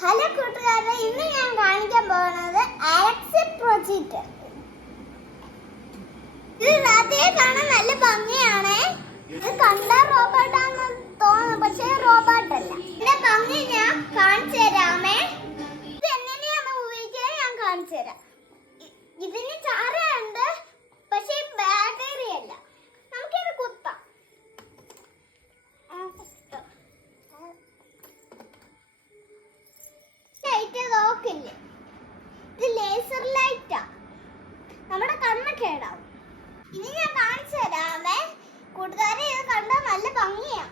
Hello കൂട്ടുകാരെ, ഇന്ന് ഞാൻ കാണിക്കാൻ പോകുന്നത് അലക്സ പ്രൊജക്ടർ. ഇത് രാത്രിയെ കാണാൻ നല്ല ഭംഗിയാണ്. ഇത് കണ്ട റോബോട്ടാണെന്ന് തോന്നുന്നു, പക്ഷേ റോബോട്ട് അല്ല. ഇതിന്റെ ഭംഗി ഞാൻ കാണിച്ചു തരാമേ. ഇത് എങ്ങനെയാണ് ഉപയോഗിക്കാൻ ഞാൻ കാണിച്ചു തരാം. ഇതിന് ചാരമുണ്ട്, പക്ഷേ ബാറ്ററി അല്ല. നമുക്കിത് കുത്താം. നോക്കില്ലേ, ഇത് ലേസർ ലൈറ്റാ. നമ്മുടെ കണ്ണ് കേടാവും. ഇനി ഞാൻ കാണിച്ചു തരാമേ കൂട്ടുകാരെ. ഇത് കണ്ടാൽ നല്ല ഭംഗിയാ.